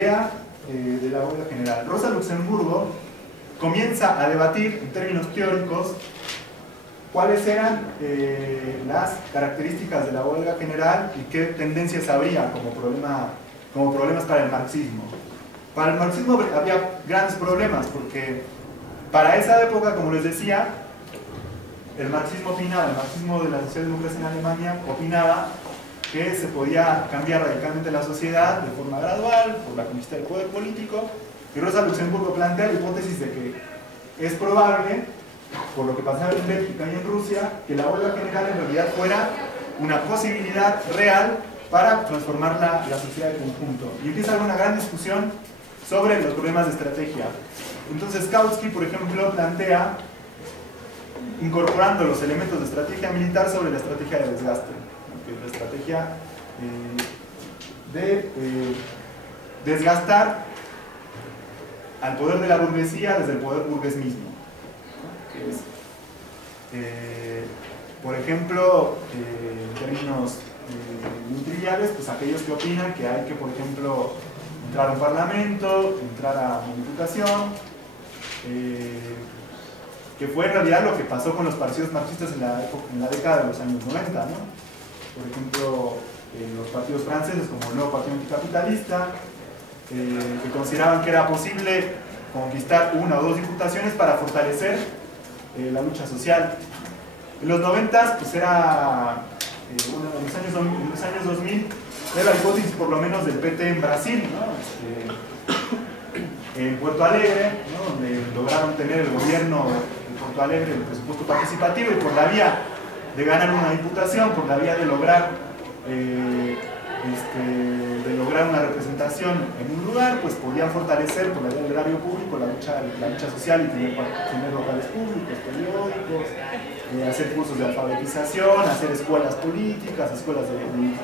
de la huelga general. Rosa Luxemburgo comienza a debatir en términos teóricos cuáles eran las características de la huelga general y qué tendencias habría como problemas para el marxismo. Para el marxismo había grandes problemas porque para esa época, como les decía, el marxismo de la socialdemocracia en Alemania opinaba que se podía cambiar radicalmente la sociedad de forma gradual por la conquista del poder político, y Rosa Luxemburgo plantea la hipótesis de que es probable, por lo que pasaba en Bélgica y en Rusia, que la huelga general en realidad fuera una posibilidad real para transformar la sociedad de conjunto. Y empieza a haber una gran discusión sobre los problemas de estrategia. Entonces Kautsky, por ejemplo, plantea incorporando los elementos de estrategia militar sobre la estrategia de desgaste, que es la estrategia de desgastar al poder de la burguesía desde el poder burgués mismo, ¿no? Que es, por ejemplo, en términos muy triviales, pues aquellos que opinan que hay que, por ejemplo, entrar a un parlamento, entrar a una diputación, que fue en realidad lo que pasó con los partidos marxistas en la década de los años 90, ¿no? Por ejemplo, los partidos franceses como el Nuevo Partido Anticapitalista, que consideraban que era posible conquistar una o dos diputaciones para fortalecer la lucha social. En los 90, pues era, en los años 2000, era la hipótesis por lo menos del PT en Brasil, ¿no? En Puerto Alegre, ¿no? Donde lograron tener el gobierno de Puerto Alegre el presupuesto participativo, y por la vía de ganar una diputación, por la vía de lograr una representación en un lugar, pues podían fortalecer por la vía del erario público la lucha social y tener locales públicos, periódicos, hacer cursos de alfabetización, hacer escuelas políticas, escuelas de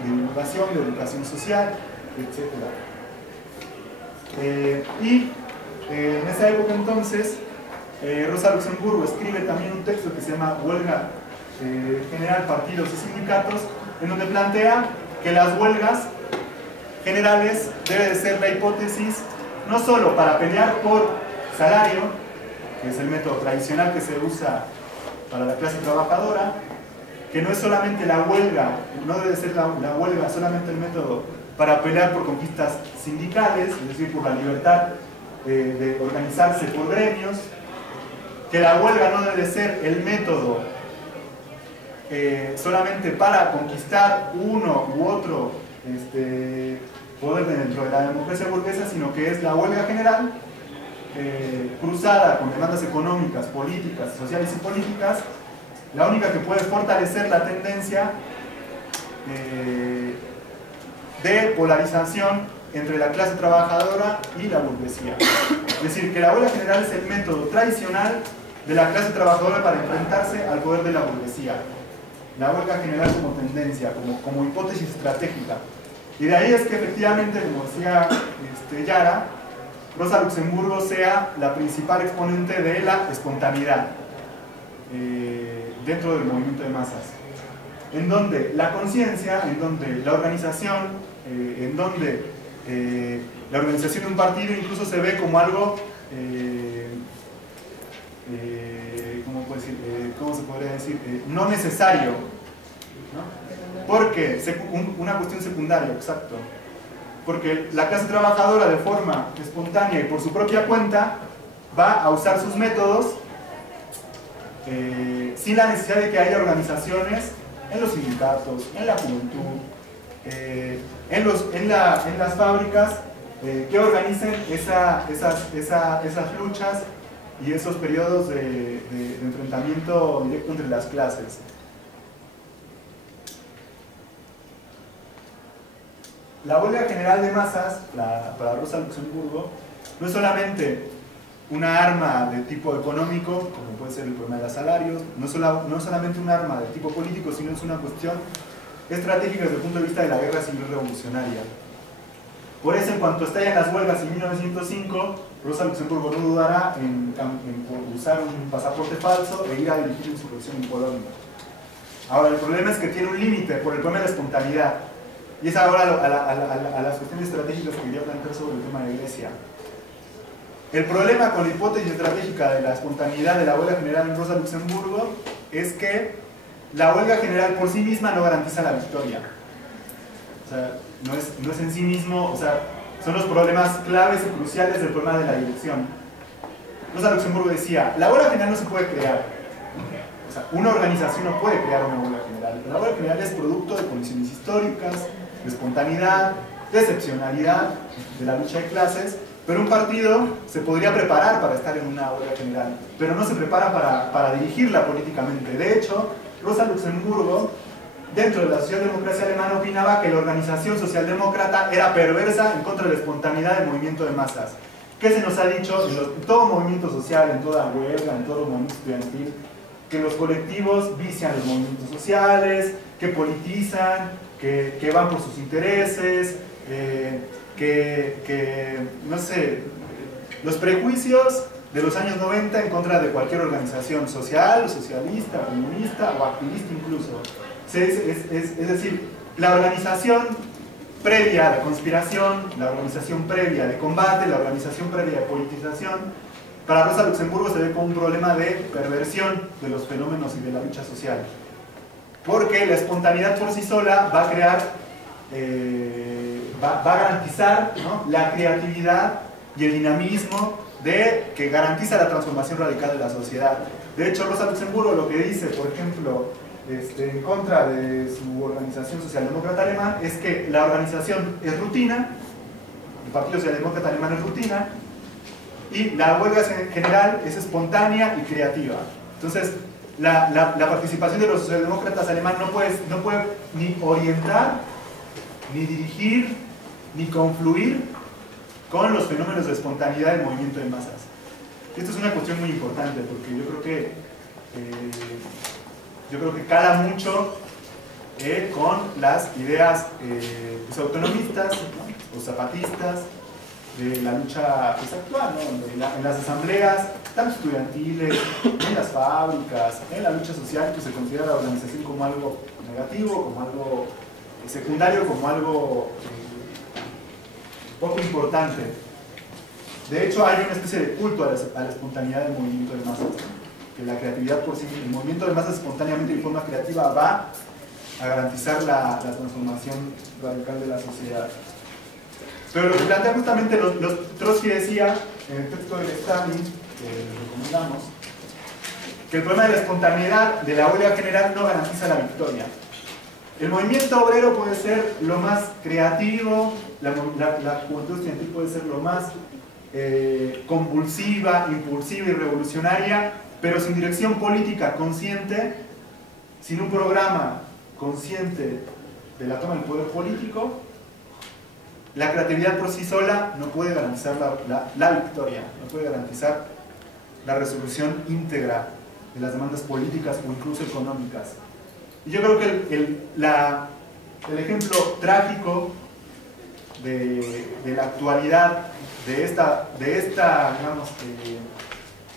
divulgación, de educación social, etc. En esa época entonces, Rosa Luxemburgo escribe también un texto que se llama Huelga General, Partidos y Sindicatos, en donde plantea que las huelgas generales debe de ser la hipótesis no solo para pelear por salario, que es el método tradicional que se usa para la clase trabajadora, que no es solamente la huelga, no debe ser la huelga solamente el método para pelear por conquistas sindicales, es decir, por la libertad de organizarse por gremios, que la huelga no debe ser el método solamente para conquistar uno u otro poder dentro de la democracia burguesa, sino que es la huelga general cruzada con demandas económicas, políticas, sociales y políticas, la única que puede fortalecer la tendencia de polarización entre la clase trabajadora y la burguesía. Es decir, que la huelga general es el método tradicional de la clase trabajadora para enfrentarse al poder de la burguesía. La huelga general como tendencia, como hipótesis estratégica. Y de ahí es que efectivamente, como decía Yara, Rosa Luxemburgo sea la principal exponente de la espontaneidad dentro del movimiento de masas, en donde la conciencia, en donde la organización, en donde la organización de un partido incluso se ve como algo, ¿cómo se podría decir? No necesario, ¿no? Porque, una cuestión secundaria, exacto, porque la clase trabajadora de forma espontánea y por su propia cuenta va a usar sus métodos sin la necesidad de que haya organizaciones en los sindicatos, en la juventud, en las fábricas que organicen esas luchas y esos periodos de enfrentamiento directo entre las clases. La huelga general de masas, para Rosa Luxemburgo, no es solamente una arma de tipo económico, como puede ser el problema de los salarios, no es solamente un arma de tipo político, sino es una cuestión estratégica desde el punto de vista de la guerra civil revolucionaria. Por eso, en cuanto estallan las huelgas en 1905, Rosa Luxemburgo no dudará en usar un pasaporte falso e ir a dirigir insurrección en Polonia. Ahora, el problema es que tiene un límite por el problema de la espontaneidad. Y es ahora a las cuestiones estratégicas que quería plantear sobre el tema de Grecia. El problema con la hipótesis estratégica de la espontaneidad de la huelga general en Rosa Luxemburgo es que la huelga general por sí misma no garantiza la victoria. O sea, no es en sí mismo, o sea, son los problemas claves y cruciales del problema de la dirección. Rosa Luxemburgo decía, la huelga general no se puede crear. O sea, una organización no puede crear una huelga general. La huelga general es producto de condiciones históricas, de espontaneidad, de excepcionalidad, de la lucha de clases, pero un partido se podría preparar para estar en una huelga general, pero no se prepara para dirigirla políticamente. De hecho, Rosa Luxemburgo, dentro de la socialdemocracia alemana, opinaba que la organización socialdemócrata era perversa en contra de la espontaneidad del movimiento de masas. ¿Qué se nos ha dicho en todo movimiento social, en toda huelga, en todo movimiento estudiantil? Que los colectivos vician los movimientos sociales, que politizan, que van por sus intereses, no sé, los prejuicios de los años 90 en contra de cualquier organización social, socialista, comunista o activista incluso. Es decir, la organización previa de conspiración, la organización previa de combate, la organización previa de politización, para Rosa Luxemburgo se ve como un problema de perversión de los fenómenos y de la lucha social. Porque la espontaneidad por sí sola va a crear, va a garantizar, ¿no?, la creatividad y el dinamismo que garantiza la transformación radical de la sociedad. De hecho, Rosa Luxemburgo lo que dice, por ejemplo, en contra de su organización socialdemócrata alemán, es que la organización es rutina, el Partido Socialdemócrata Alemán es rutina, y la huelga general es espontánea y creativa. Entonces, la participación de los socialdemócratas alemanes no puede ni orientar, ni dirigir, ni confluir con los fenómenos de espontaneidad del movimiento de masas. Esto es una cuestión muy importante porque yo creo que cala mucho con las ideas pues, autonomistas, ¿no?, o zapatistas de la lucha pues, actual, ¿no?, en las asambleas tanto estudiantiles, en las fábricas, en la lucha social, que se considera la organización como algo negativo, como algo secundario, como algo poco importante. De hecho, hay una especie de culto a la espontaneidad del movimiento de masas, que la creatividad por sí misma, el movimiento de masas espontáneamente y de forma creativa va a garantizar la transformación radical de la sociedad. Pero lo que plantea justamente Trotsky decía en el texto del Stalin, que recomendamos, que el problema de la espontaneidad de la huelga general no garantiza la victoria. El movimiento obrero puede ser lo más creativo, la juventud estudiantil puede ser lo más convulsiva, impulsiva y revolucionaria, pero sin dirección política consciente, sin un programa consciente de la toma del poder político, la creatividad por sí sola no puede garantizar la victoria, no puede garantizar la resolución íntegra de las demandas políticas o incluso económicas. Y yo creo que el ejemplo trágico de la actualidad de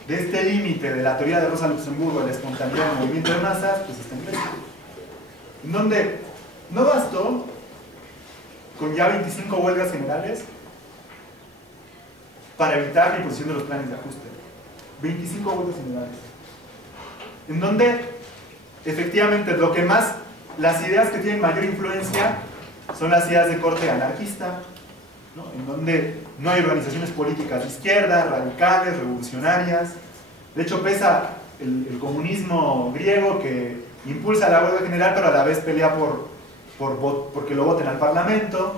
este límite de la teoría de Rosa Luxemburgo de la espontaneidad del movimiento de masas, pues está en Grecia, en donde no bastó con ya 25 huelgas generales para evitar la imposición de los planes de ajuste. 25 huelgas generales, en donde efectivamente las ideas que tienen mayor influencia son las ideas de corte anarquista, ¿no?, en donde no hay organizaciones políticas de izquierda, radicales, revolucionarias. De hecho, pesa el comunismo griego, que impulsa la huelga general, pero a la vez pelea porque lo voten al Parlamento,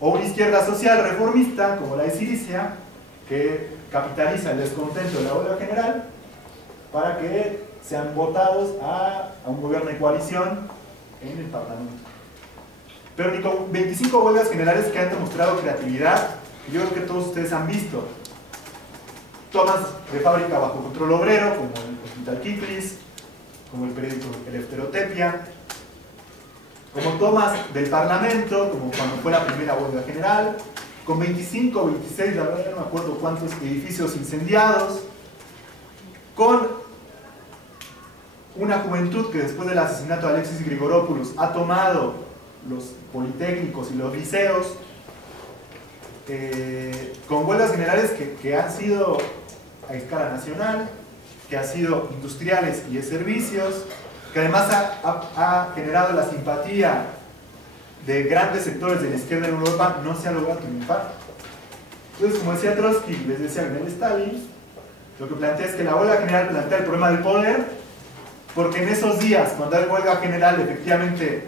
o una izquierda social reformista, como la de Siricia, que capitaliza el descontento de la huelga general para que sean votados a un gobierno de coalición en el Parlamento. Pero ni con 25 huelgas generales que han demostrado creatividad, yo creo que todos ustedes han visto. Tomas de fábrica bajo control obrero, como el Hospital Kiplis, como el periódico Elefterotepia, como tomas del Parlamento, como cuando fue la primera huelga general, con 25 o 26, la verdad no me acuerdo cuántos edificios incendiados, con una juventud que después del asesinato de Alexis Grigoropoulos ha tomado los politécnicos y los liceos, con huelgas generales que han sido a escala nacional, que han sido industriales y de servicios, que además ha generado la simpatía de grandes sectores de la izquierda en Europa, no se ha logrado triunfar. Entonces, como decía Trotsky, les decía Leonel Stalin, lo que plantea es que la huelga general plantea el problema del poder, porque en esos días, cuando hay huelga general, efectivamente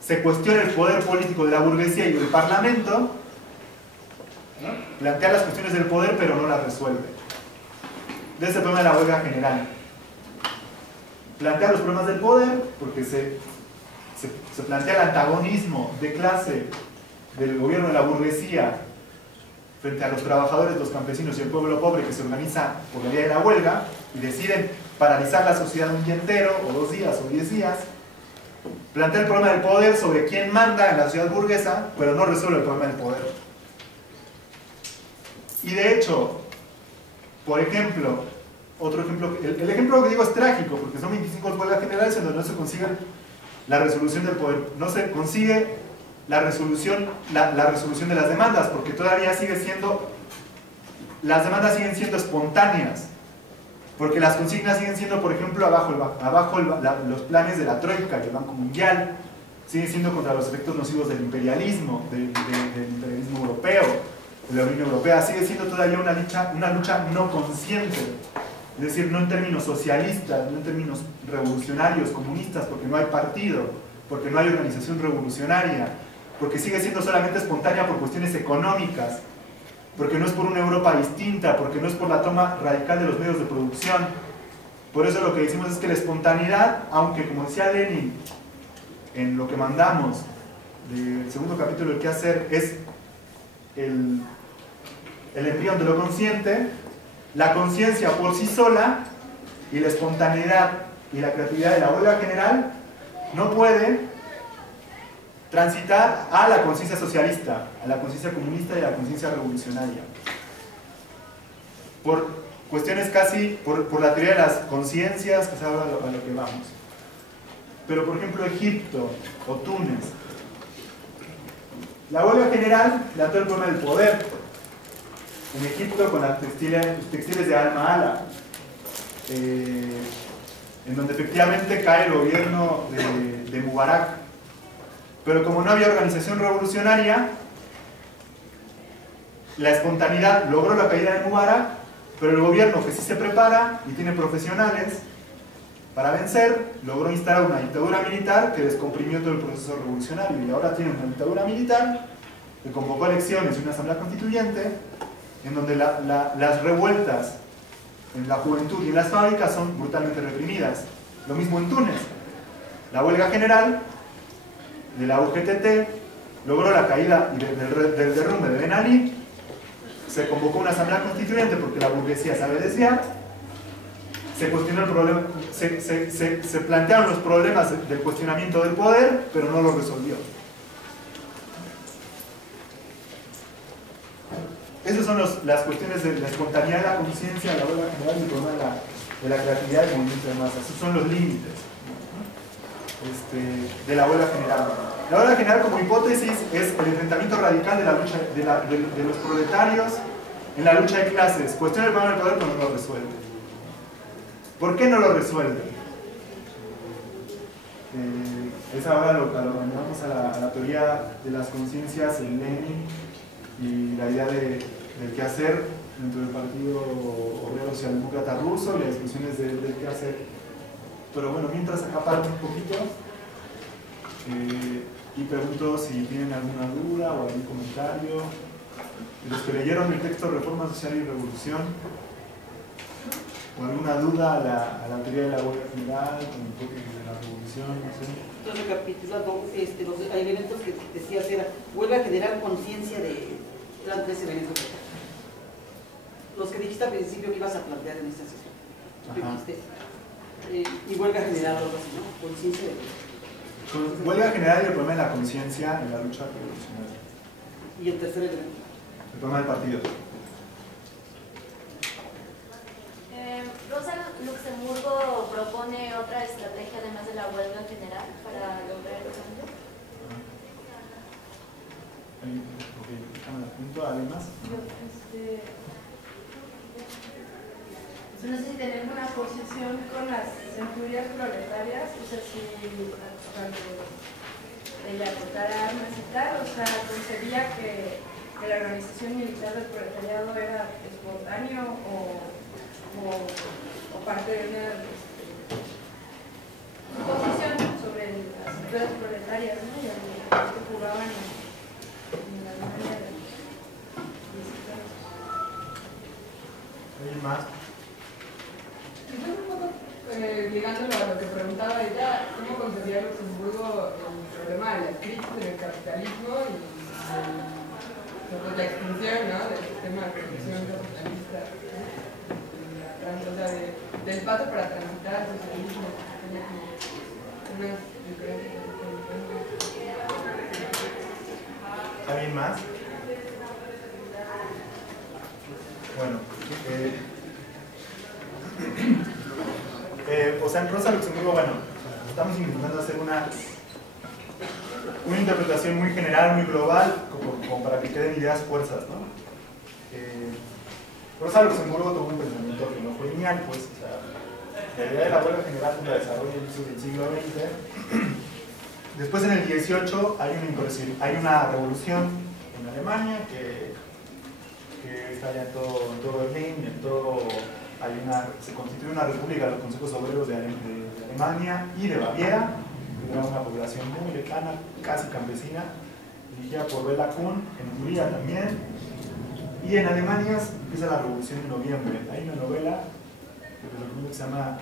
se cuestiona el poder político de la burguesía y del parlamento, ¿no? Plantea las cuestiones del poder, pero no las resuelve. De ese problema de la huelga general. Plantea los problemas del poder, porque se plantea el antagonismo de clase del gobierno de la burguesía frente a los trabajadores, los campesinos y el pueblo pobre que se organiza por la vía de la huelga y deciden paralizar la sociedad un día entero, o 2 días, o 10 días. Plantea el problema del poder sobre quién manda en la sociedad burguesa, pero no resuelve el problema del poder. Y de hecho, por ejemplo, otro ejemplo, el ejemplo que digo es trágico, porque son 25 huelgas generales en donde no se consigue la resolución del poder, no se consigue la resolución de las demandas, porque todavía las demandas siguen siendo espontáneas, porque las consignas siguen siendo, por ejemplo, abajo los planes de la Troika y el Banco Mundial, siguen siendo contra los efectos nocivos del imperialismo, del imperialismo europeo, de la Unión Europea, sigue siendo todavía una lucha no consciente, es decir, no en términos socialistas, no en términos revolucionarios, comunistas, porque no hay partido, porque no hay organización revolucionaria, porque sigue siendo solamente espontánea por cuestiones económicas, porque no es por una Europa distinta, porque no es por la toma radical de los medios de producción. Por eso lo que decimos es que la espontaneidad, aunque como decía Lenin, en lo que mandamos del segundo capítulo del qué hacer, es el embrión de lo consciente, la conciencia por sí sola y la espontaneidad y la creatividad de la huelga general no puede transitar a la conciencia socialista, a la conciencia comunista y a la conciencia revolucionaria. Por cuestiones casi, por la teoría de las conciencias, que es a lo que vamos. Pero por ejemplo Egipto o Túnez, la huelga general planteó el problema del poder. En Egipto con las textiles de Al-Maala, en donde efectivamente cae el gobierno de Mubarak. Pero como no había organización revolucionaria, la espontaneidad logró la caída de Mubarak, pero el gobierno, que sí se prepara y tiene profesionales para vencer, logró instalar una dictadura militar que descomprimió todo el proceso revolucionario, y ahora tiene una dictadura militar que convocó elecciones y una asamblea constituyente en donde las revueltas en la juventud y en las fábricas son brutalmente reprimidas. Lo mismo en Túnez. La huelga general de la UGTT logró la caída del derrumbe de Ben Ali, se convocó una asamblea constituyente porque la burguesía sabe desviar, se cuestionó el problema, se plantearon los problemas del cuestionamiento del poder, pero no lo resolvió. Esas son las cuestiones de la espontaneidad de la conciencia, la huelga general y el problema de la creatividad del movimiento de masas. Esos son los límites de la huelga general. La huelga general como hipótesis es el enfrentamiento radical de la lucha de los proletarios en la lucha de clases. Cuestiona el problema del poder, pero no lo resuelve. ¿Por qué no lo resuelve? Es ahora lo vamos a la teoría de las conciencias en Lenin y la idea del qué hacer dentro del Partido Obrero Socialdemócrata Ruso y las discusiones del qué hacer. Pero bueno, mientras acá paro un poquito y pregunto si tienen alguna duda o algún comentario. Los que leyeron el texto Reforma Social y Revolución, o alguna duda a la teoría de la huelga general, de la revolución, no sé. Entonces recapitulando, los elementos que decías era huelga general, conciencia de... Eran 3 elementos. Los que dijiste al principio que ibas a plantear en esta sesión. Dijiste, y huelga general, algo así, ¿no? Conciencia de... Huelga general y el problema de la conciencia en la lucha revolucionaria. Y el tercer elemento. El problema del partido. Rosa Luxemburgo propone otra estrategia además de la huelga general para lograr el cambio. momento. ¿Alguien más? No sé si tener una posición con las centurias proletarias, o sea, si cuando ella portara armas y tal, o sea, concebía que la organización militar del proletariado era espontáneo o parte de una posición sobre las centurias proletarias, ¿no? Y que jugaban en la Alemania de ¿Alguien más? Quizás un poco ligándolo a lo que preguntaba ella, ¿cómo concebía Luxemburgo el problema de la crisis en el capitalismo y la extinción, ¿no?, del sistema de producción capitalista, o sea, del paso para transitar al socialismo? Unas diferencias. ¿Alguien más? Bueno, o sea, en Rosa Luxemburgo, bueno, estamos intentando hacer una interpretación muy general, muy global, como para que queden ideas fuerzas, ¿no? Rosa Luxemburgo tuvo un pensamiento que no fue lineal, pues, o sea, la idea de la huelga general la desarrolla en el siglo XX. Después, en el 18, hay una revolución en Alemania que estalla en todo Berlín, se constituye una república, los consejos obreros de Alemania y de Baviera, que era una población muy lejana, casi campesina, dirigida por Bela Kuhn, en Hungría también. Y en Alemania empieza la revolución de noviembre. Hay una novela que se llama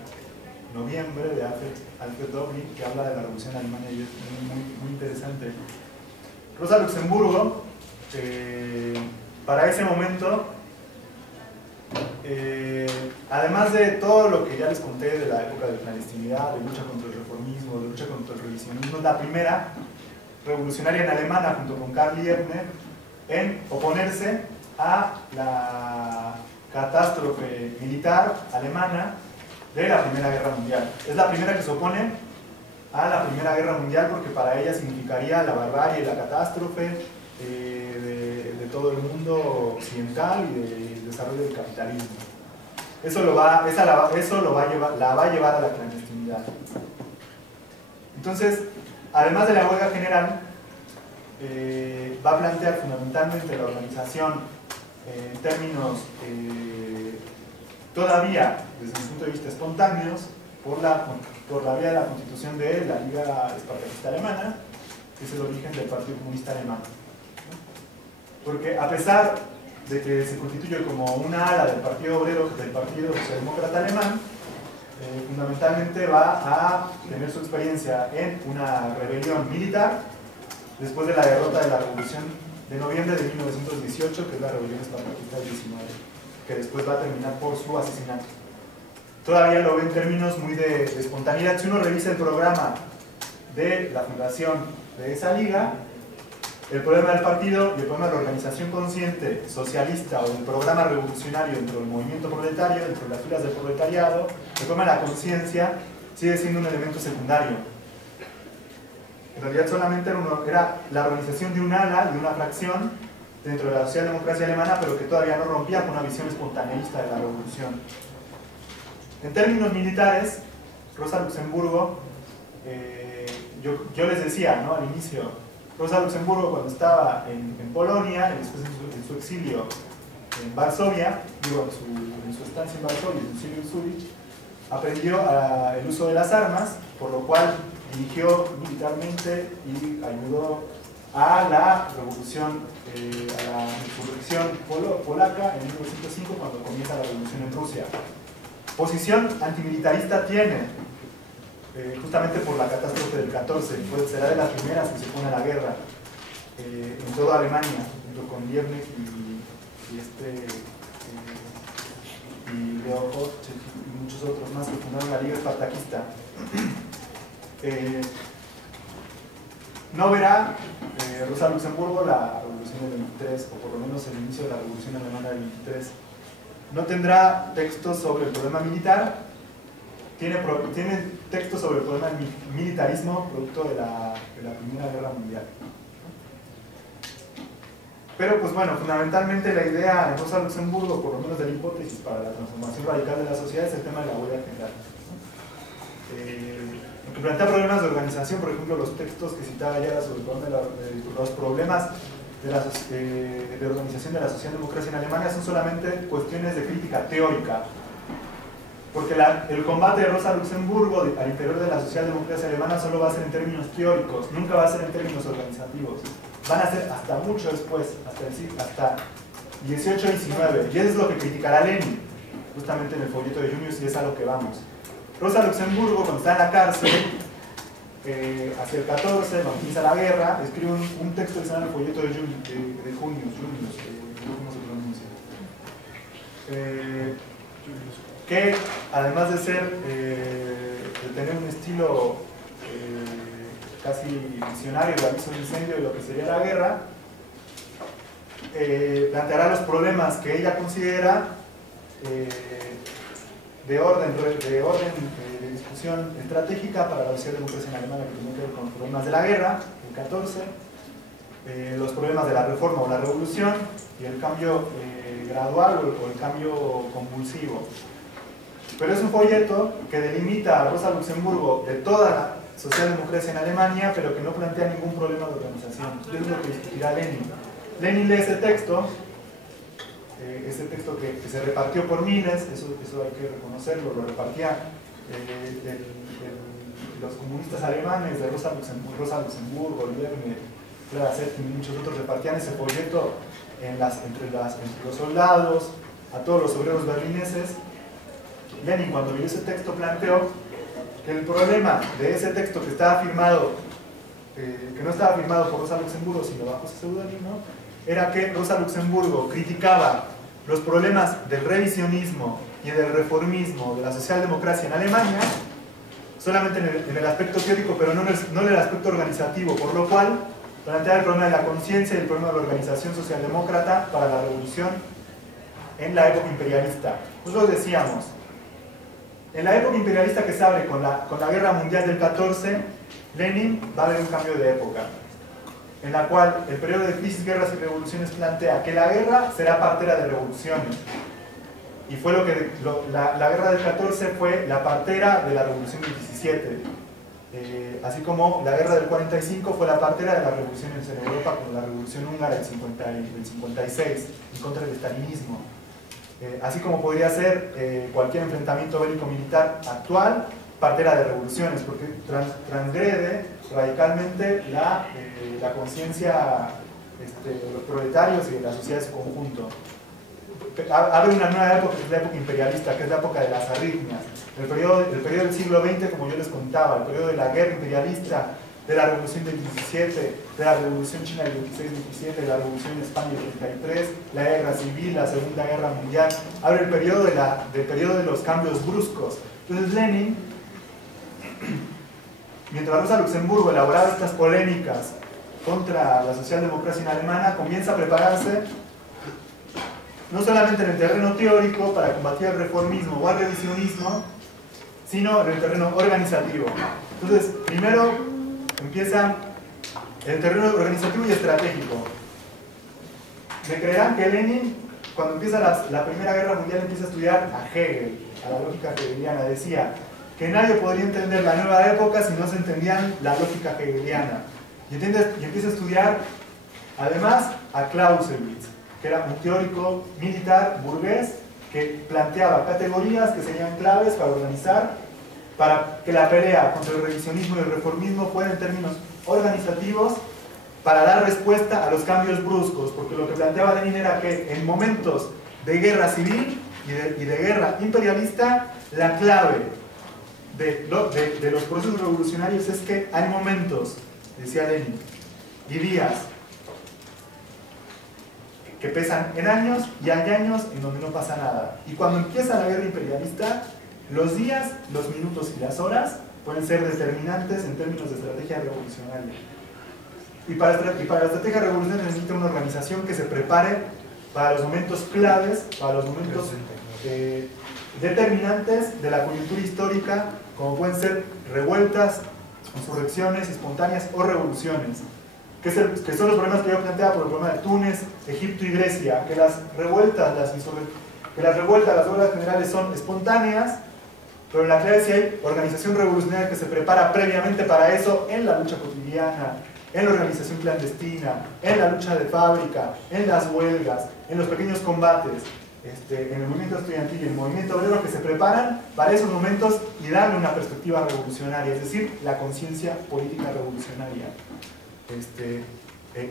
Noviembre, de Alfred Doblin, que habla de la revolución alemana y es muy interesante. Rosa Luxemburgo, para ese momento, además de todo lo que ya les conté de la época de clandestinidad, de lucha contra el reformismo, de lucha contra el revisionismo, es la primera revolucionaria en alemana, junto con Karl Liebknecht, en oponerse a la catástrofe militar alemana de la Primera Guerra Mundial. Es la primera que se opone a la Primera Guerra Mundial porque para ella significaría la barbarie y la catástrofe de todo el mundo occidental y del desarrollo del capitalismo. Eso la va a llevar a la clandestinidad. Entonces, además de la huelga general, va a plantear fundamentalmente la organización en términos todavía, desde un punto de vista espontáneos, por la vía de la constitución de la Liga Espartacista Alemana, que es el origen del Partido Comunista Alemán. Porque a pesar de que se constituye como una ala del Partido Obrero, del Partido Socialdemócrata Alemán, fundamentalmente va a tener su experiencia en una rebelión militar después de la derrota de la Revolución de noviembre de 1918, que es la Rebelión Espartacista del 19, que después va a terminar por su asesinato. Todavía lo ve en términos muy de espontaneidad. Si uno revisa el programa de la fundación de esa liga, el problema del partido y el problema de la organización consciente socialista o del programa revolucionario dentro del movimiento proletario, dentro de las filas del proletariado, el problema de la conciencia sigue siendo un elemento secundario. En realidad solamente era la organización de un ala, de una fracción dentro de la socialdemocracia alemana, pero que todavía no rompía con una visión espontaneista de la revolución. En términos militares, Rosa Luxemburgo, yo les decía, ¿no?, al inicio, Rosa Luxemburgo, cuando estaba en Polonia, y después en su exilio en Varsovia, en su estancia en Varsovia, en su exilio en Zúrich, aprendió el uso de las armas, por lo cual dirigió militarmente y ayudó a la revolución, a la insurrección polaca en 1905, cuando comienza la revolución en Rusia. Posición antimilitarista tiene, justamente por la catástrofe del 14, pues será de las primeras que se pone a la guerra en toda Alemania, junto con Liebknecht y Leo Hotchkiss y muchos otros más que fundaron la Liga Espartaquista. No verá Rosa Luxemburgo la revolución del 23, o por lo menos el inicio de la revolución alemana del 23. No tendrá textos sobre el problema militar. Tiene textos sobre el problema del militarismo producto de la Primera Guerra Mundial. Pero pues bueno, fundamentalmente la idea en Rosa Luxemburgo, por lo menos de la hipótesis para la transformación radical de la sociedad, es el tema de la huelga general. Que plantea problemas de organización, por ejemplo, los textos que citaba ya sobre los problemas de organización de la socialdemocracia en Alemania son solamente cuestiones de crítica teórica, porque el combate de Rosa Luxemburgo al interior de la socialdemocracia alemana solo va a ser en términos teóricos, nunca va a ser en términos organizativos, van a ser hasta mucho después, hasta 18 y 19, y eso es lo que criticará Lenin, justamente en el folleto de Junius, y es a lo que vamos. Rosa Luxemburgo, cuando está en la cárcel, hacia el 14, cuando empieza la guerra, escribe un texto que se llama el folleto de Junius, ¿cómo se pronuncia? Que además de tener un estilo casi visionario de aviso de incendio de lo que sería la guerra, planteará los problemas que ella considera de orden de discusión estratégica para la socialdemocracia en Alemania, que tiene que ver con los problemas de la guerra, el 14, los problemas de la reforma o la revolución y el cambio gradual o el cambio convulsivo. Pero es un folleto que delimita a Rosa Luxemburgo de toda la socialdemocracia en Alemania, pero que no plantea ningún problema de organización. Eso es lo que discutirá Lenin. Lenin lee ese texto que se repartió por miles, eso hay que reconocerlo, lo repartían los comunistas alemanes de Rosa Luxemburgo, Lerner, Clara Zetkin y muchos otros repartían ese folleto entre los soldados, a todos los obreros berlineses. Lenin, cuando leyó ese texto, planteó que el problema de ese texto que estaba firmado, que no estaba firmado por Rosa Luxemburgo, sino bajo ese seudónimo, era que Rosa Luxemburgo criticaba los problemas del revisionismo y del reformismo de la socialdemocracia en Alemania, solamente en el aspecto teórico, pero no en el aspecto organizativo, por lo cual planteaba el problema de la conciencia y el problema de la organización socialdemócrata para la revolución en la época imperialista. Nosotros decíamos, en la época imperialista que se abre con la Guerra Mundial del 14, Lenin va a haber un cambio de época, en la cual el periodo de crisis, guerras y revoluciones plantea que la guerra será partera de revoluciones. Y fue la guerra del 14 fue la partera de la revolución del 17. Así como la guerra del 45 fue la partera de las revoluciones en Europa, como la revolución húngara del 56, en contra del estalinismo. Así como podría ser cualquier enfrentamiento bélico-militar actual, partera de revoluciones, porque transgrede radicalmente la conciencia de los proletarios y de la sociedad en su conjunto. Abre una nueva época, que es la época imperialista, que es la época de las arritmias. El periodo del siglo XX, como yo les contaba, el periodo de la guerra imperialista, de la revolución del 17, de la revolución china del 26-27, de la revolución en España del 33, la guerra civil, la segunda guerra mundial, abre el periodo de los cambios bruscos. Entonces Lenin, mientras Rosa Luxemburgo elaboraba estas polémicas contra la socialdemocracia en Alemania, comienza a prepararse no solamente en el terreno teórico para combatir el reformismo o el revisionismo, sino en el terreno organizativo. Entonces, primero empieza el terreno organizativo y estratégico. Me creerán que Lenin, cuando empieza la Primera Guerra Mundial, empieza a estudiar a Hegel, a la lógica hegeliana. Decía que nadie podría entender la nueva época si no se entendían la lógica hegeliana. Y empieza a estudiar, además, a Clausewitz, que era un teórico militar burgués que planteaba categorías que serían claves para organizar, para que la pelea contra el revisionismo y el reformismo fuera en términos organizativos, para dar respuesta a los cambios bruscos, porque lo que planteaba Lenin era que en momentos de guerra civil y de guerra imperialista, la clave de los procesos revolucionarios es que hay momentos, decía Lenin, y días que pesan en años, y hay años en donde no pasa nada. Y cuando empieza la guerra imperialista, los días, los minutos y las horas pueden ser determinantes en términos de estrategia revolucionaria. Y para la estrategia revolucionaria necesita una organización que se prepare para los momentos claves, para los momentos determinantes de la coyuntura histórica, como pueden ser revueltas, insurrecciones espontáneas o revoluciones. que son los problemas que yo planteaba por el problema de Túnez, Egipto y Grecia, que las revueltas, las huelgas generales son espontáneas, pero en la clave sí hay organización revolucionaria que se prepara previamente para eso en la lucha cotidiana, en la organización clandestina, en la lucha de fábrica, en las huelgas, en los pequeños combates, en el movimiento estudiantil y el movimiento obrero, que se preparan para esos momentos y darle una perspectiva revolucionaria, es decir, la conciencia política revolucionaria.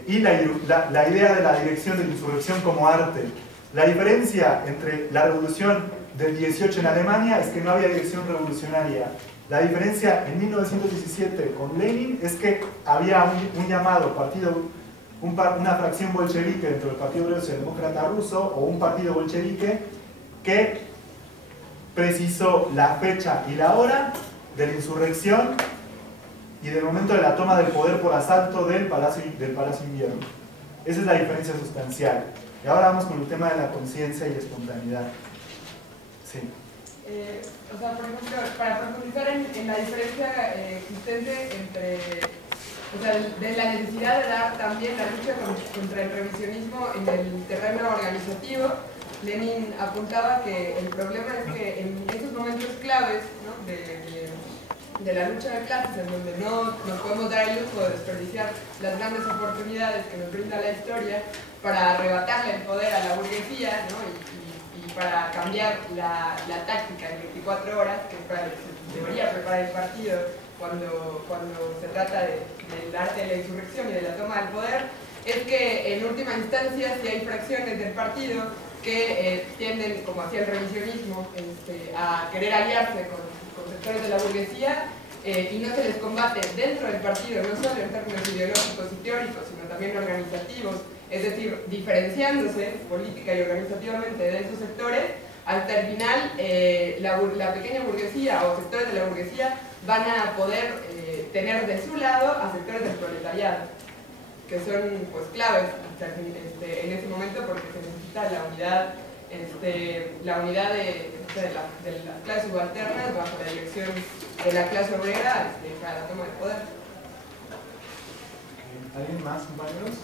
Y la idea de la dirección de la insurrección como arte. La diferencia entre la revolución del 18 en Alemania es que no había dirección revolucionaria. La diferencia en 1917 con Lenin es que había un llamado partido, una fracción bolchevique dentro del Partido Obrero Socialdemócrata Ruso, o un partido bolchevique que precisó la fecha y la hora de la insurrección y del momento de la toma del poder por asalto del Palacio Invierno. Esa es la diferencia sustancial. Y ahora vamos con el tema de la conciencia y la espontaneidad. Sí. O sea, por ejemplo, para profundizar en la diferencia existente entre, o sea, de la necesidad de dar también la lucha contra el revisionismo en el terreno organizativo, Lenin apuntaba que el problema es que en esos momentos claves, ¿no?, de la lucha de clases, en donde no nos podemos dar el lujo de desperdiciar las grandes oportunidades que nos brinda la historia para arrebatarle el poder a la burguesía, ¿no?, y para cambiar la táctica en 24 horas, que es para lo que se debería preparar el partido cuando se trata del arte de la insurrección y de la toma del poder, es que en última instancia si hay fracciones del partido que tienden, como hacia el revisionismo, a querer aliarse con sectores de la burguesía y no se les combate dentro del partido, no solo en términos ideológicos y teóricos, sino también organizativos, es decir, diferenciándose política y organizativamente de esos sectores, hasta el final la pequeña burguesía o sectores de la burguesía van a poder tener de su lado a sectores del proletariado, que son pues claves en ese momento, porque se necesita la unidad de las clases subalternas bajo la dirección de la clase obrera para la toma del poder. ¿Alguien más, compañeros?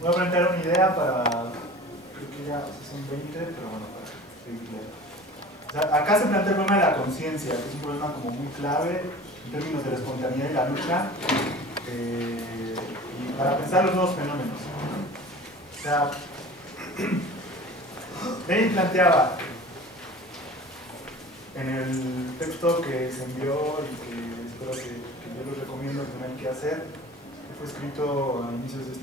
Voy a plantear una idea para, creo que ya son 20, pero bueno, para seguir. O sea, acá se plantea el problema de la conciencia, que es un problema como muy clave en términos de la espontaneidad y la lucha, y para pensar los dos fenómenos. O sea, Lenin planteaba en el texto que se envió y que espero que yo les recomiendo que tengan que hacer, que fue escrito a inicios del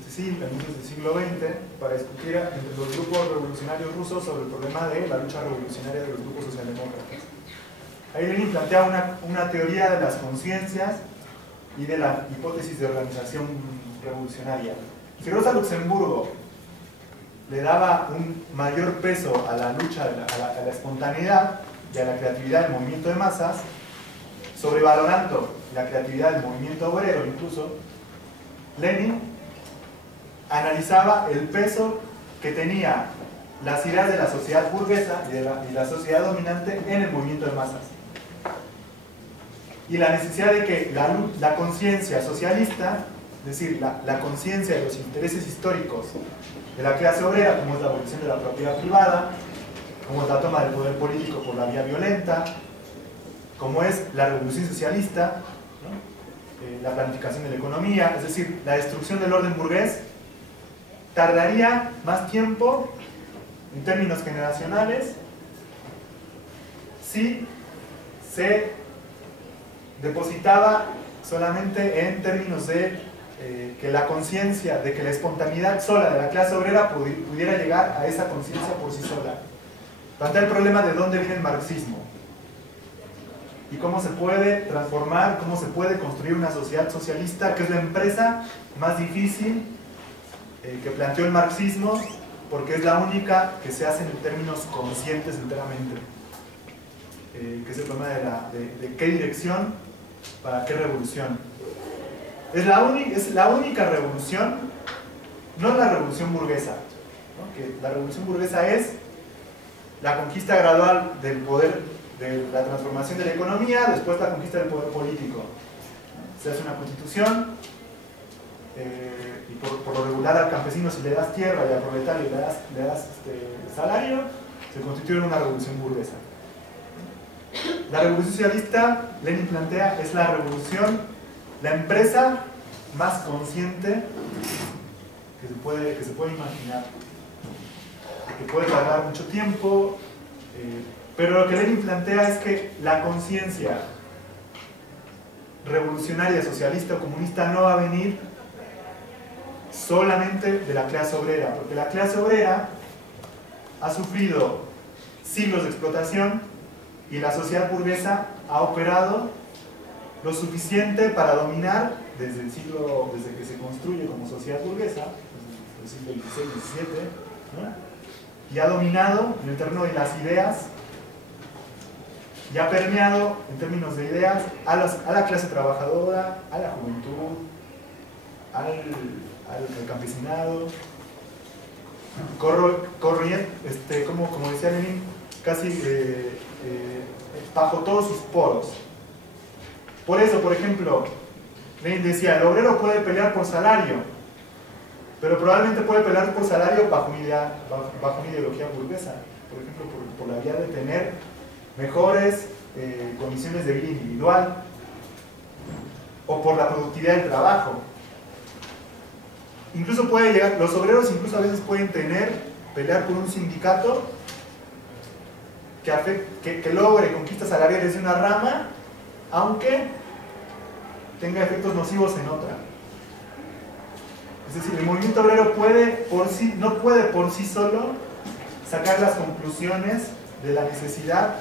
siglo XX, para discutir entre los grupos revolucionarios rusos sobre el problema de la lucha revolucionaria de los grupos socialdemócratas. Ahí Lenin plantea una teoría de las conciencias y de la hipótesis de organización revolucionaria. Si Rosa Luxemburgo le daba un mayor peso a la lucha, a la espontaneidad y a la creatividad del movimiento de masas, sobrevalorando la creatividad del movimiento obrero incluso, Lenin analizaba el peso que tenía las ideas de la sociedad burguesa y la sociedad dominante en el movimiento de masas. Y la necesidad de que la conciencia socialista, es decir, la conciencia de los intereses históricos de la clase obrera, como es la abolición de la propiedad privada, como es la toma del poder político por la vía violenta, como es la revolución socialista, ¿no?, la planificación de la economía, es decir, la destrucción del orden burgués, tardaría más tiempo en términos generacionales si se depositaba solamente en términos de que la conciencia, de que la espontaneidad sola de la clase obrera pudiera llegar a esa conciencia por sí sola. Plantea el problema de dónde viene el marxismo y cómo se puede transformar, cómo se puede construir una sociedad socialista, que es la empresa más difícil que planteó el marxismo, porque es la única que se hace en términos conscientes enteramente, que es el problema de qué dirección, para qué revolución. Es la única revolución, no es la revolución burguesa, ¿no?, que la revolución burguesa es la conquista gradual del poder, de la transformación de la economía, después la conquista del poder político. Se hace una constitución, y por lo regular al campesino si le das tierra y al proletario le das salario, se constituye en una revolución burguesa. La revolución socialista, Lenin plantea, es la revolución, la empresa más consciente que se puede imaginar, que puede tardar mucho tiempo, pero lo que Lenin plantea es que la conciencia revolucionaria, socialista o comunista no va a venir solamente de la clase obrera, porque la clase obrera ha sufrido siglos de explotación y la sociedad burguesa ha operado lo suficiente para dominar desde que se construye como sociedad burguesa, desde el siglo XVI-XVII, ¿no? Y ha dominado en el terreno de las ideas y ha permeado en términos de ideas a la clase trabajadora, a la juventud, al campesinado, como decía Lenin, casi bajo todos sus poros. Por eso, por ejemplo, Lenin decía, el obrero puede pelear por salario, pero probablemente puede pelear por salario bajo una ideología burguesa, por ejemplo, por la vía de tener mejores condiciones de vida individual, o por la productividad del trabajo. Incluso puede llegar, los obreros incluso a veces pueden pelear por un sindicato que logre conquistas salariales de una rama, aunque tenga efectos nocivos en otra. Es decir, el movimiento obrero no puede por sí solo sacar las conclusiones de la necesidad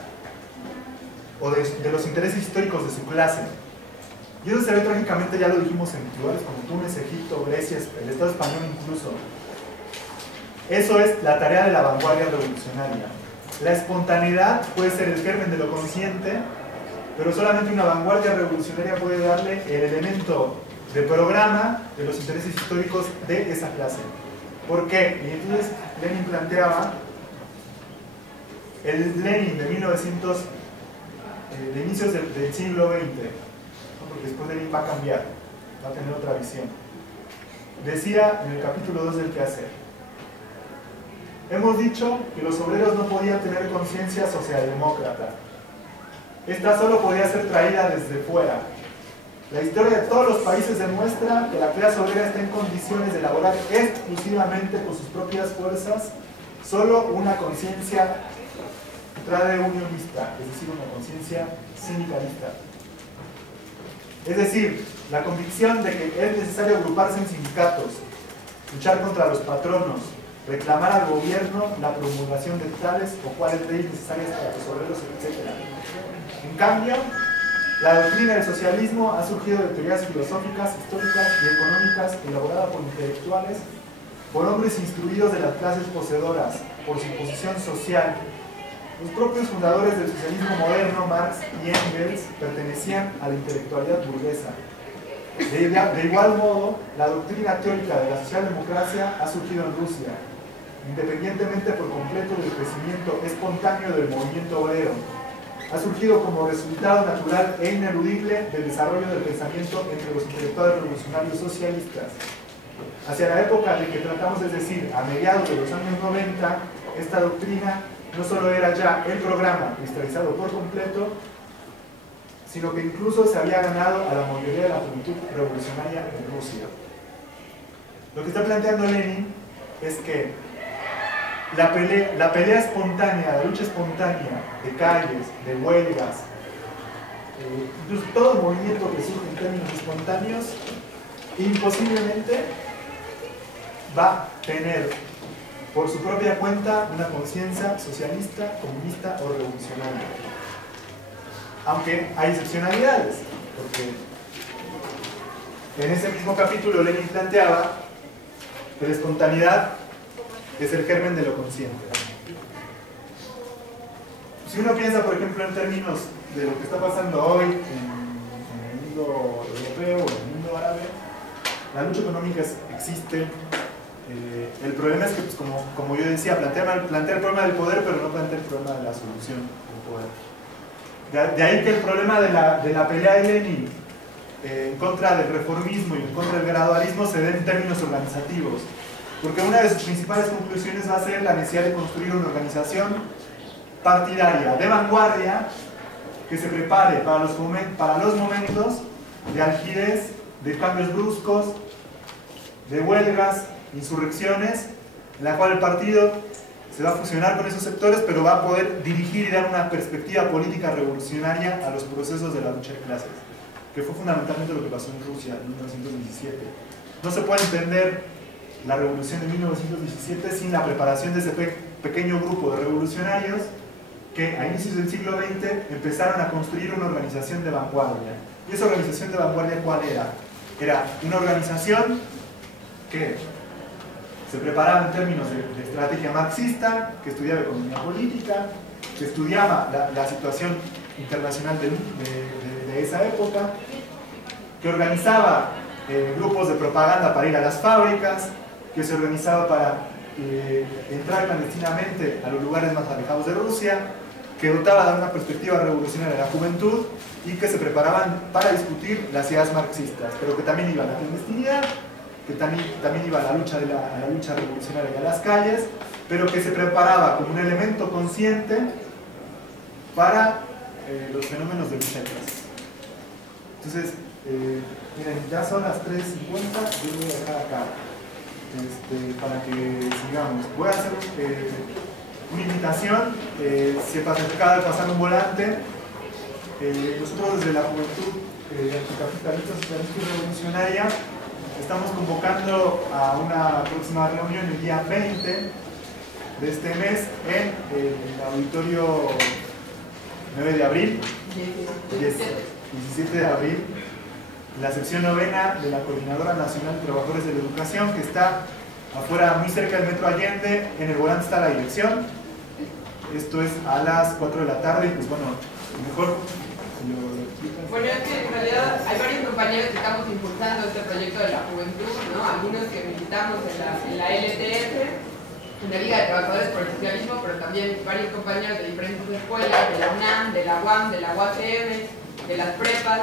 o de los intereses históricos de su clase. Y eso se ve trágicamente, ya lo dijimos, en lugares como Túnez, Egipto, Grecia, el Estado español incluso. Eso es la tarea de la vanguardia revolucionaria. La espontaneidad puede ser el germen de lo consciente, pero solamente una vanguardia revolucionaria puede darle el elemento de programa de los intereses históricos de esa clase. ¿Por qué? Y entonces Lenin planteaba el Lenin de inicios del siglo XX, ¿no? Porque después Lenin va a cambiar, va a tener otra visión. Decía en el capítulo 2 del quehacer: hemos dicho que los obreros no podían tener conciencia socialdemócrata. Esta solo podía ser traída desde fuera. La historia de todos los países demuestra que la clase obrera está en condiciones de elaborar exclusivamente con sus propias fuerzas solo una conciencia tradeunionista, es decir, una conciencia sindicalista. Es decir, la convicción de que es necesario agruparse en sindicatos, luchar contra los patronos, reclamar al gobierno la promulgación de tales o cuales leyes necesarias para los obreros, etc. En cambio, la doctrina del socialismo ha surgido de teorías filosóficas, históricas y económicas elaboradas por intelectuales, por hombres instruidos de las clases poseedoras, por su posición social. Los propios fundadores del socialismo moderno, Marx y Engels, pertenecían a la intelectualidad burguesa. De igual modo, la doctrina teórica de la socialdemocracia ha surgido en Rusia, independientemente por completo del crecimiento espontáneo del movimiento obrero. Ha surgido como resultado natural e ineludible del desarrollo del pensamiento entre los intelectuales revolucionarios socialistas. Hacia la época de que tratamos, es decir, a mediados de los años 90, esta doctrina no solo era ya el programa cristalizado por completo, sino que incluso se había ganado a la mayoría de la juventud revolucionaria en Rusia. Lo que está planteando Lenin es que la pelea espontánea, la lucha espontánea de calles, de huelgas, incluso todo el movimiento que surge en términos espontáneos, imposiblemente va a tener por su propia cuenta una conciencia socialista, comunista o revolucionaria. Aunque hay excepcionalidades, porque en ese mismo capítulo Lenin planteaba que la espontaneidad es el germen de lo consciente. Si uno piensa, por ejemplo, en términos de lo que está pasando hoy en el mundo europeo o en el mundo árabe, la lucha económica existe. El problema es que, pues, como yo decía, plantea el problema del poder, pero no plantea el problema de la solución del poder. De ahí que el problema de la pelea de Lenin en contra del reformismo y en contra del gradualismo se den en términos organizativos, porque una de sus principales conclusiones va a ser la necesidad de construir una organización partidaria de vanguardia que se prepare para los momentos de algidez, de cambios bruscos, de huelgas, insurrecciones, en la cual el partido se va a fusionar con esos sectores, pero va a poder dirigir y dar una perspectiva política revolucionaria a los procesos de la lucha de clases, que fue fundamentalmente lo que pasó en Rusia en 1917. No se puede entender la revolución de 1917 sin la preparación de ese pequeño grupo de revolucionarios que a inicios del siglo XX empezaron a construir una organización de vanguardia. ¿Y esa organización de vanguardia cuál era? Era una organización que se preparaba en términos de estrategia marxista, que estudiaba economía política, que estudiaba la situación internacional de esa época, que organizaba grupos de propaganda para ir a las fábricas, que se organizaba para entrar clandestinamente a los lugares más alejados de Rusia, que dotaba de una perspectiva revolucionaria a la juventud y que se preparaban para discutir las ideas marxistas, pero que también iba a la clandestinidad, que también iba a la lucha revolucionaria y a las calles, pero que se preparaba como un elemento consciente para los fenómenos de lucha de clases. Entonces, miren, ya son las 3:50, yo voy a dejar acá para que sigamos. Voy a hacer una invitación, se acaba de pasar un volante. Nosotros desde la Juventud Anticapitalista, Socialista y Revolucionaria estamos convocando a una próxima reunión el día 20 de este mes en el auditorio 9 de abril, 17 de abril, en la sección novena de la Coordinadora Nacional de Trabajadores de la Educación, que está afuera, muy cerca del Metro Allende. En el volante está la dirección. Esto es a las 4 de la tarde, y pues bueno, mejor bueno, es que en realidad hay varios compañeros que estamos impulsando este proyecto de la juventud, ¿no? Algunos que militamos en la LTF, en la Liga de Trabajadores por el Socialismo, pero también varios compañeros de diferentes escuelas, de la UNAM, de la UAM, de la UACM, de las prepas,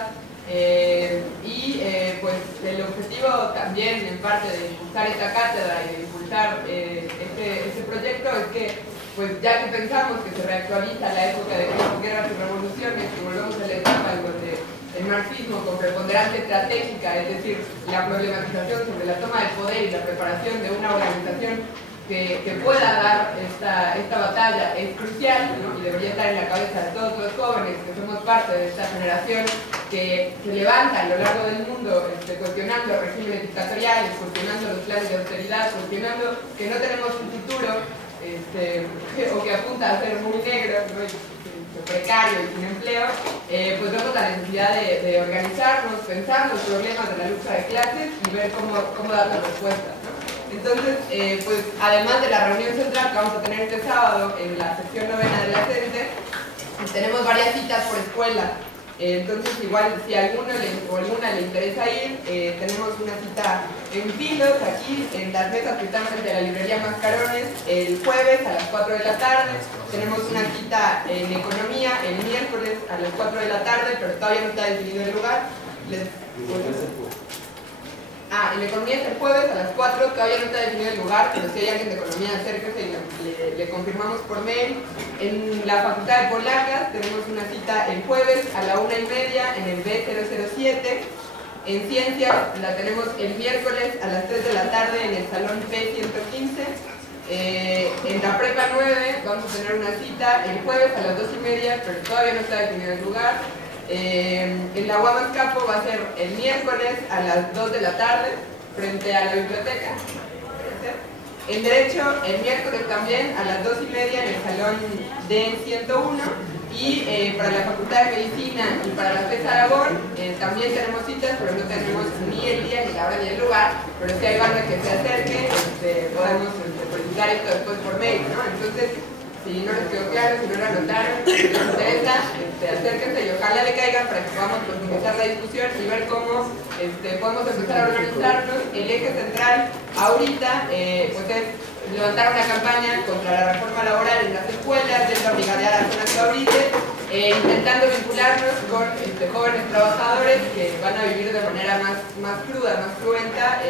pues el objetivo también en parte de impulsar esta cátedra y de impulsar este proyecto es que pues ya que pensamos que se reactualiza la época de guerras y revoluciones, que volvemos a la etapa en donde el marxismo con preponderancia estratégica, es decir, la problematización sobre la toma del poder y la preparación de una organización que pueda dar esta batalla es crucial, ¿no? Y debería estar en la cabeza de todos los jóvenes que somos parte de esta generación que se levanta a lo largo del mundo cuestionando regímenes dictatoriales, cuestionando los planes de austeridad, cuestionando que no tenemos un futuro o que apunta a ser muy negro, ¿no? Precario y sin empleo, pues vemos la necesidad de organizarnos, pensar los problemas de la lucha de clases y ver cómo dar las respuestas, ¿no? Entonces, pues además de la reunión central que vamos a tener este sábado en la sección novena de la CENTE, tenemos varias citas por escuela. Entonces, igual, si a alguno o alguna le interesa ir, tenemos una cita en Pilos, aquí, en las mesas que están frente a la librería Mascarones, el jueves a las 4 de la tarde. Tenemos una cita en Economía el miércoles a las 4 de la tarde, pero todavía no está definido el lugar. En Economía es el jueves a las 4, todavía no está definido el lugar, pero si hay alguien de Economía, acérquese y le confirmamos por mail. En la Facultad de Polacas tenemos una cita el jueves a la 1:30 en el B007. En Ciencias la tenemos el miércoles a las 3 de la tarde en el Salón P115. En la Prepa 9 vamos a tener una cita el jueves a las 2:30, pero todavía no está definido el lugar. En la UAM Azcapo va a ser el miércoles a las 2 de la tarde frente a la biblioteca. En Derecho el miércoles también a las 2:30 en el Salón D101. Y para la Facultad de Medicina y para la FES Aragón también tenemos citas, pero no tenemos ni el día, ni la hora, ni el lugar. Pero si hay banda que se acerque, podemos precisar esto después por mail, ¿no? Entonces, si no les quedó claro, si no lo anotaron, si les interesa, acérquense y ojalá le caigan para que podamos profundizar la discusión y ver cómo podemos empezar a organizarnos. El eje central ahorita pues es levantar una campaña contra la reforma laboral en las escuelas, yendo a brigadear a zonas fabriles, intentando vincularnos con jóvenes trabajadores que van a vivir de manera más cruda, más cruenta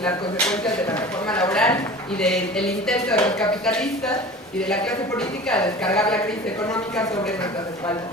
las consecuencias de la reforma laboral y del intento de los capitalistas y de la clase política de descargar la crisis económica sobre nuestras espaldas.